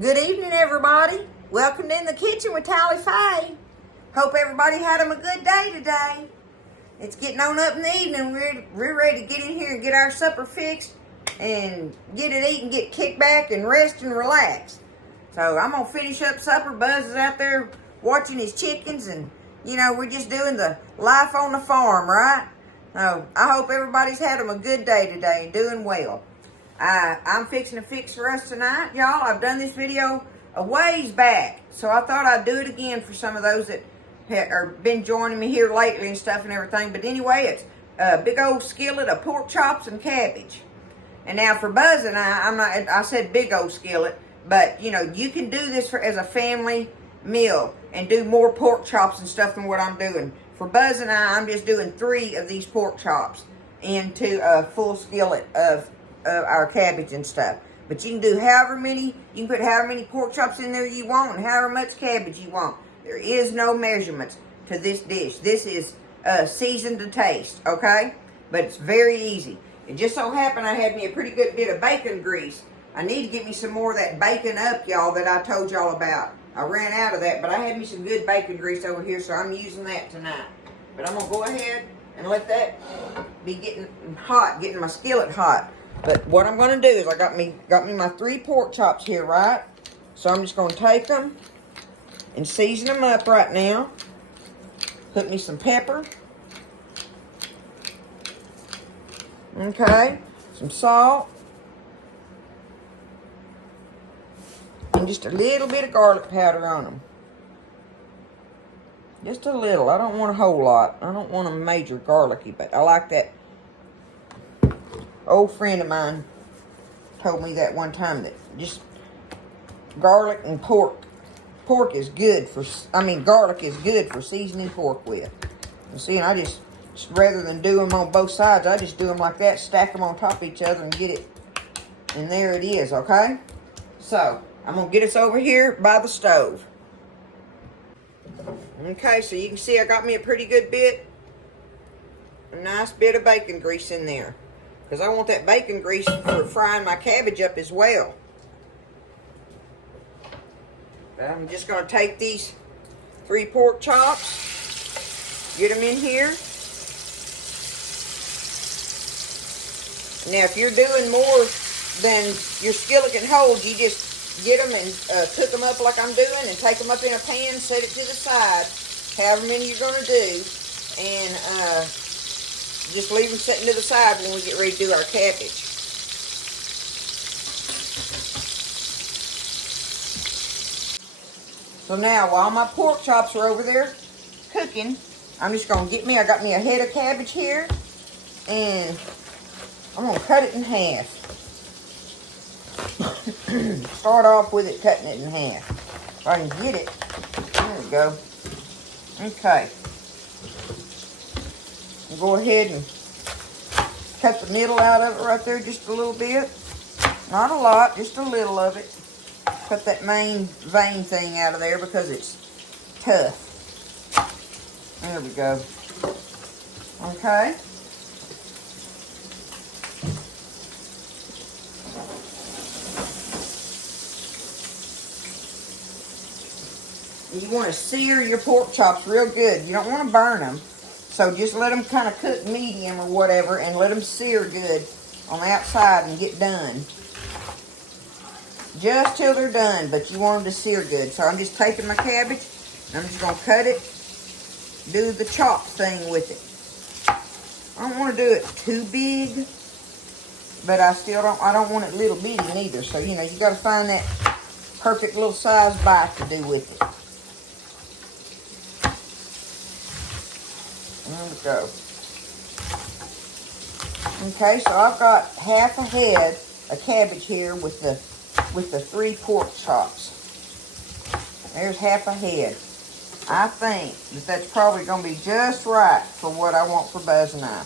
Good evening, everybody. Welcome to In the Kitchen with Tally Faye. Hope everybody had them a good day today. It's getting on up in the evening. We're ready to get in here and get our supper fixed and get it eaten, get kicked back and rest and relax. So I'm going to finish up supper. Buzz is out there watching his chickens and, we're just doing the life on the farm, right? So I hope everybody's had them a good day today and doing well. I'm fixing to fix for us tonight, y'all. I've done this video a ways back, so I thought I'd do it again for some of those that have been joining me here lately and stuff and everything. But anyway, it's a big old skillet of pork chops and cabbage. And now for Buzz and I said big old skillet, but you can do this as a family meal and do more pork chops and stuff than what I'm doing. For Buzz and I'm just doing 3 of these pork chops into a full skillet of our cabbage and stuff. But you can do you can put however many pork chops in there you want and however much cabbage you want. There is no measurements to this dish. This is seasoned to taste, okay? But it's very easy. It just so happened I had me a pretty good bit of bacon grease. I need to get me some more of that bacon up, y'all, that I told y'all about. I ran out of that, but I had me some good bacon grease over here, so I'm using that tonight. But I'm going to go ahead and let that be getting hot, getting my skillet hot. But what I'm going to do is I got me my 3 pork chops here, right? So I'm just going to take them and season them up right now. Put me some pepper. Okay. Some salt. And just a little bit of garlic powder on them. Just a little. I don't want a whole lot. I don't want them major garlicky, but I like that. Old friend of mine told me that one time that just garlic and pork is good for, garlic is good for seasoning pork with. And see, and I just rather than do them on both sides, I just do them like that, stack them on top of each other and get it. And there it is, okay? So, I'm going to get us over here by the stove. Okay, so you can see I got me a pretty good bit, a nice bit of bacon grease in there. Because I want that bacon grease for frying my cabbage up as well. But I'm just going to take these 3 pork chops, get them in here. Now, if you're doing more than your skillet can hold, you just get them and cook them up like I'm doing and take them up in a pan, set it to the side, however many you're going to do, and just leave them sitting to the side when we get ready to do our cabbage. So now, while my pork chops are over there cooking, I'm just going to I got me a head of cabbage here, and I'm going to cut it in half. Start off with it, cutting it in half. If I can get it. There we go. Okay. Go ahead and cut the middle out of it right there just a little bit. Not a lot, just a little of it. Cut that main vein thing out of there because it's tough. There we go. Okay. You want to sear your pork chops real good. You don't want to burn them. So just let them kind of cook medium or whatever and let them sear good on the outside and get done. Just till they're done, but you want them to sear good. So I'm just taking my cabbage and I'm just going to cut it, do the chop thing with it. I don't want to do it too big, but I don't want it little bitty neither. So, you got to find that perfect little size bite to do with it. There we go. Okay, so I've got half a head of cabbage here with the 3 pork chops. There's half a head. I think that's probably going to be just right for what I want for Buzz and I.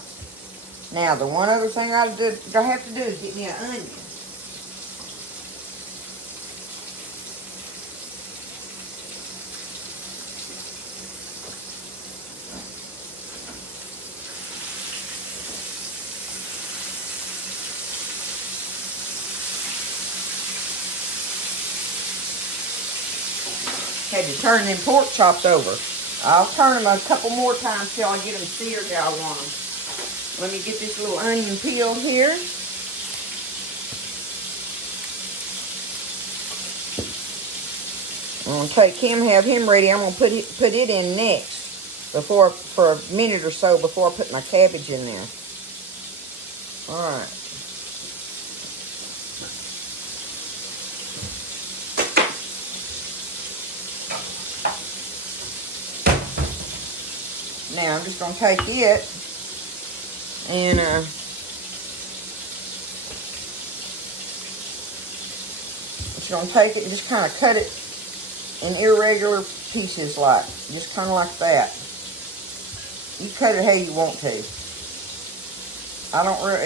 Now, the one other thing I have to do is get me an onion. Had to turn them pork chops over. I'll turn them a couple more times till I get them seared how I want them. Let me get this little onion peeled here. I'm gonna take him, have him ready. I'm gonna put it in next for a minute or so before I put my cabbage in there. All right. Now I'm just gonna take it and just gonna take it and just kind of cut it in irregular pieces, like just kind of like that. You cut it how you want to.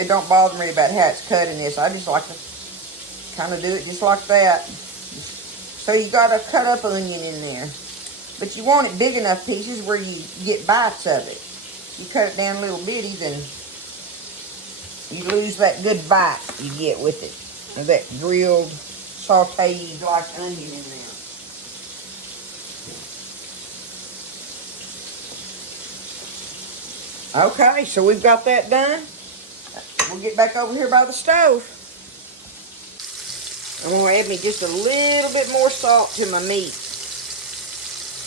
It don't bother me about how it's cut in this. I just like to kind of do it just like that. So you got a cut up onion in there. But you want it big enough pieces where you get bites of it. You cut it down a little bitty, then you lose that good bite you get with it. And that grilled, sauteed like onion in there. Okay, so we've got that done. We'll get back over here by the stove. I'm going to add me just a little bit more salt to my meat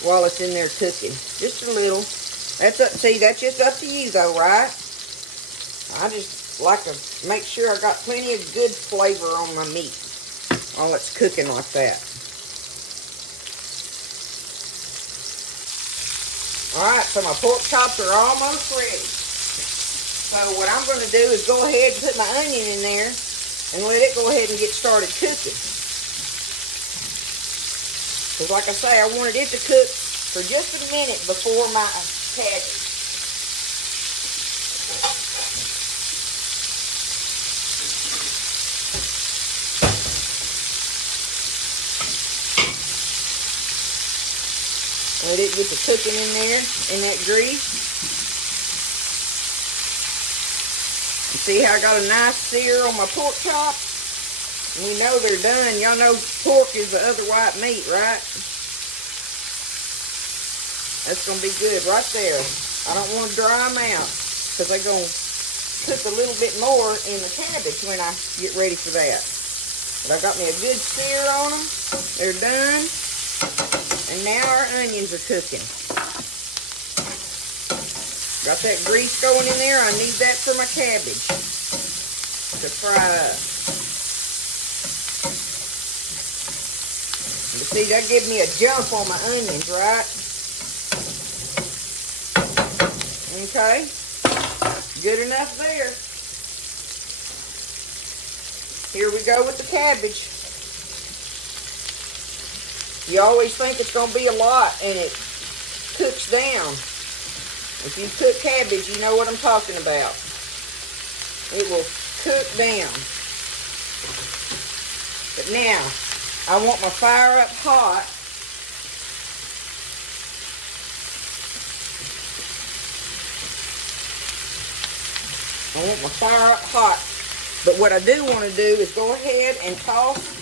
while it's in there cooking. Just a little. That's up, see, that's just up to you though, right? I just like to make sure I got plenty of good flavor on my meat while it's cooking like that. Alright, so my pork chops are almost ready. So what I'm going to do is go ahead and put my onion in there and let it go ahead and get started cooking. Because like I say, I wanted it to cook for just a minute before my cabbage. Let it get the cooking in there, in that grease. You see how I got a nice sear on my pork chops? We know they're done. Y'all know pork is the other white meat, right? That's going to be good right there. I don't want to dry them out because they're going to cook a little bit more in the cabbage when I get ready for that. But I've got me a good sear on them. They're done. And now our onions are cooking. Got that grease going in there. I need that for my cabbage to fry up. You see, that gives me a jump on my onions, right? Okay. Good enough there. Here we go with the cabbage. You always think it's going to be a lot, and it cooks down. If you cook cabbage, you know what I'm talking about. It will cook down. But now, I want my fire up hot. I want my fire up hot. But what I do want to do is go ahead and toss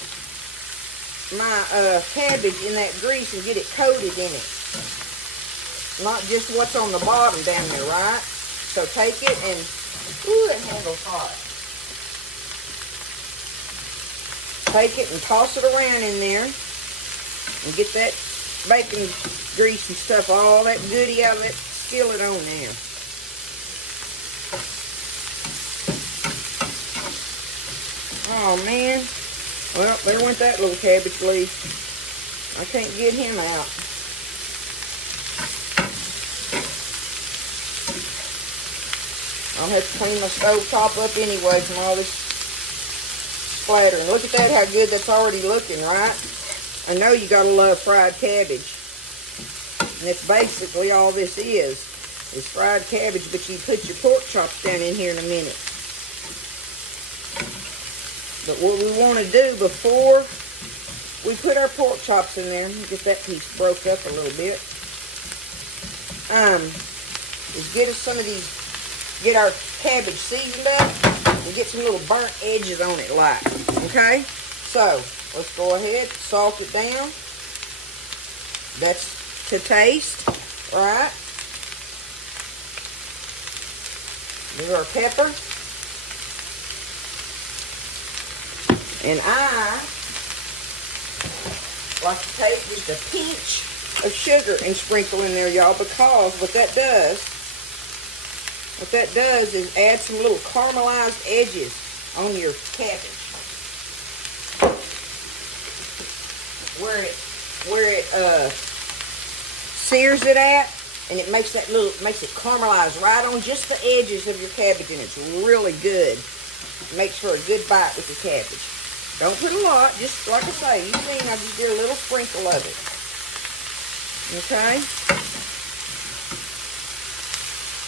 my cabbage in that grease and get it coated in it. Not just what's on the bottom down there, right? So take it and, ooh, that handle's hot. Take it and toss it around in there and get that bacon grease and stuff, all that goodie out of that skillet on there. Oh, man. Well, there went that little cabbage leaf. I can't get him out. I'll have to clean my stove top up anyway from all this splattering. Look at that, how good that's already looking, right? I know you gotta love fried cabbage. And that's basically all this is fried cabbage, but you put your pork chops down in here in a minute. But what we want to do before we put our pork chops in there, get that piece broke up a little bit, is get us some of these, get our cabbage seasoned up and get some little burnt edges on it like, okay? So, let's go ahead, salt it down. That's to taste, right? There's our pepper. And I like to take just a pinch of sugar and sprinkle in there, y'all, because what that does is add some little caramelized edges on your cabbage. Where it sears it at, and it makes it caramelize right on just the edges of your cabbage, and it's really good. It makes for a good bite with your cabbage. Don't put a lot, just like I say, you see, I just did a little sprinkle of it. Okay?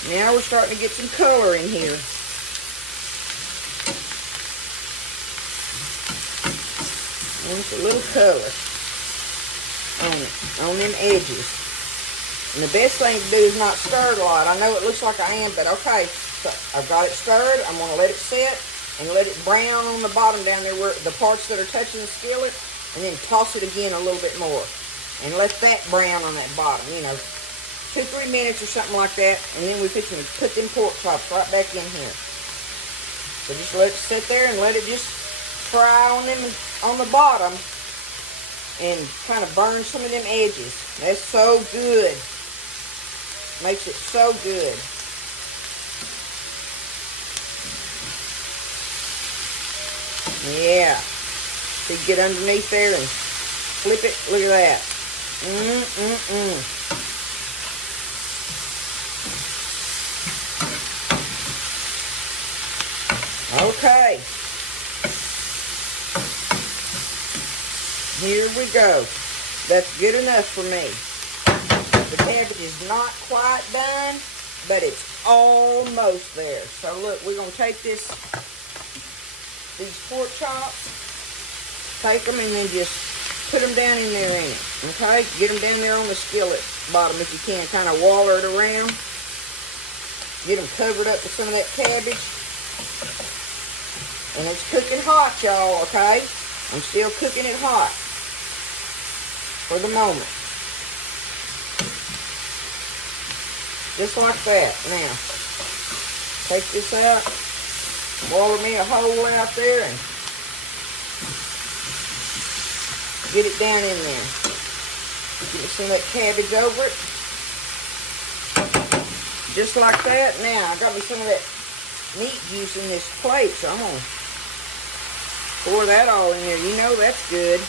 Now we're starting to get some color in here. Just a little color on them edges. And the best thing to do is not stir it a lot. I know it looks like I am, but okay. So I've got it stirred. I'm going to let it sit and let it brown on the bottom down there where the parts that are touching the skillet, and then toss it again a little bit more. And let that brown on that bottom, 2-3 minutes or something like that. And then we're fixing to put them pork chops right back in here. So just let it sit there and let it just fry on them on the bottom and kind of burn some of them edges. That's so good. Makes it so good. Yeah. So you get underneath there and flip it. Look at that. Okay. Here we go. That's good enough for me. The cabbage is not quite done, but it's almost there. So look, we're going to take these pork chops, take them and then just put them down in there in it. Okay? Get them down there on the skillet bottom if you can. Kind of waller it around. Get them covered up with some of that cabbage. And it's cooking hot, y'all, okay? I'm still cooking it hot for the moment. Just like that. Now, take this out. Water me a hole out there and get it down in there. Get some of that cabbage over it. Just like that. Now, I got me some of that meat juice in this plate, so I'm going to pour that all in there. You know that's good.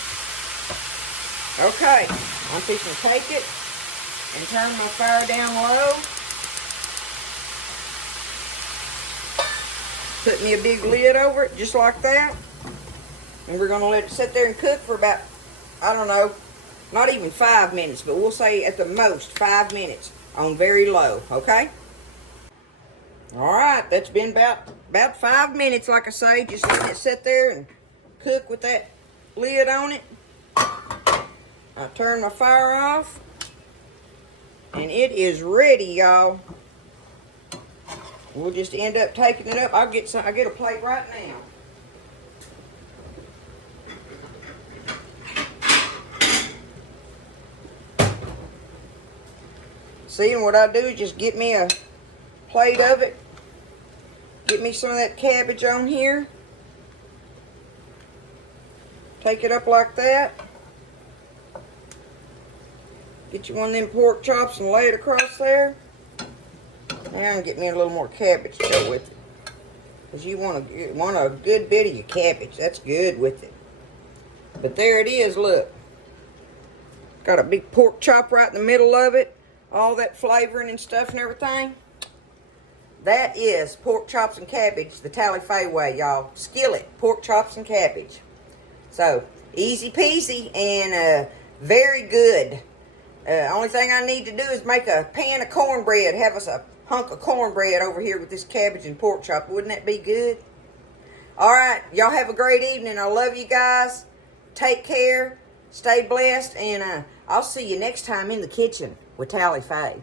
Okay, I'm fixing to take it and turn my fire down low. Put me a big lid over it, just like that. And we're going to let it sit there and cook for about, I don't know, not even 5 minutes, but we'll say at the most 5 minutes on very low, okay? All right, that's been about 5 minutes, like I say. Just letting it sit there and cook with that lid on it. I turn my fire off, and it is ready, y'all. We'll just end up taking it up. I'll get a plate right now. See, and what I do is just get me a plate of it. Get me some of that cabbage on here. Take it up like that. Get you one of them pork chops and lay it across there. Now get me a little more cabbage to go with it. Because you want a good bit of your cabbage. That's good with it. But there it is, look. Got a big pork chop right in the middle of it. All that flavoring and stuff and everything. That is pork chops and cabbage the Tally Faye way, y'all. Skillet, pork chops and cabbage. So, easy peasy and very good. Only thing I need to do is make a pan of cornbread. Have us a hunk of cornbread over here with this cabbage and pork chop. Wouldn't that be good? All right. Y'all have a great evening. I love you guys. Take care. Stay blessed. And I'll see you next time in the kitchen with Tally Faye.